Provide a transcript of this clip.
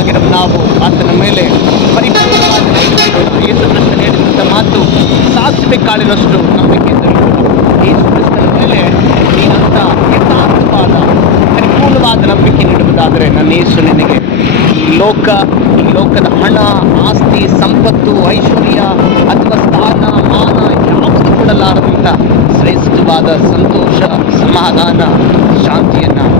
ಹಾಗೆ ನಾವು ಆತನ ಮೇಲೆ ಪರಿಪೂರ್ಣವಾಗಿ ಮಾತು ಸಾಧು ಬೇಕಾಳಷ್ಟು ನಂಬಿಕೆ ಕ್ರಿಸ್ತನ ಮೇಲೆ ಈ ಅಂತ ಅಥವಾವಾದ ಪರಿಪೂರ್ಣವಾದ ನಂಬಿಕೆ ನೀಡುವುದಾದರೆ ನನ್ನ ಯೇಸು ನಿನಗೆ ಈ ಲೋಕ ಈ ಲೋಕದ ಹಣ ಆಸ್ತಿ ಸಂಪತ್ತು ಐಶ್ವರ್ಯ ಅಥವಾ ಸ್ಥಾನ ಮಾನ ಯಾವುದು ಕೊಡಲಾರದಿಂದ ಶ್ರೇಷ್ಠವಾದ ಸಂತೋಷ ಸಮಾಧಾನ ಶಾಂತಿಯನ್ನು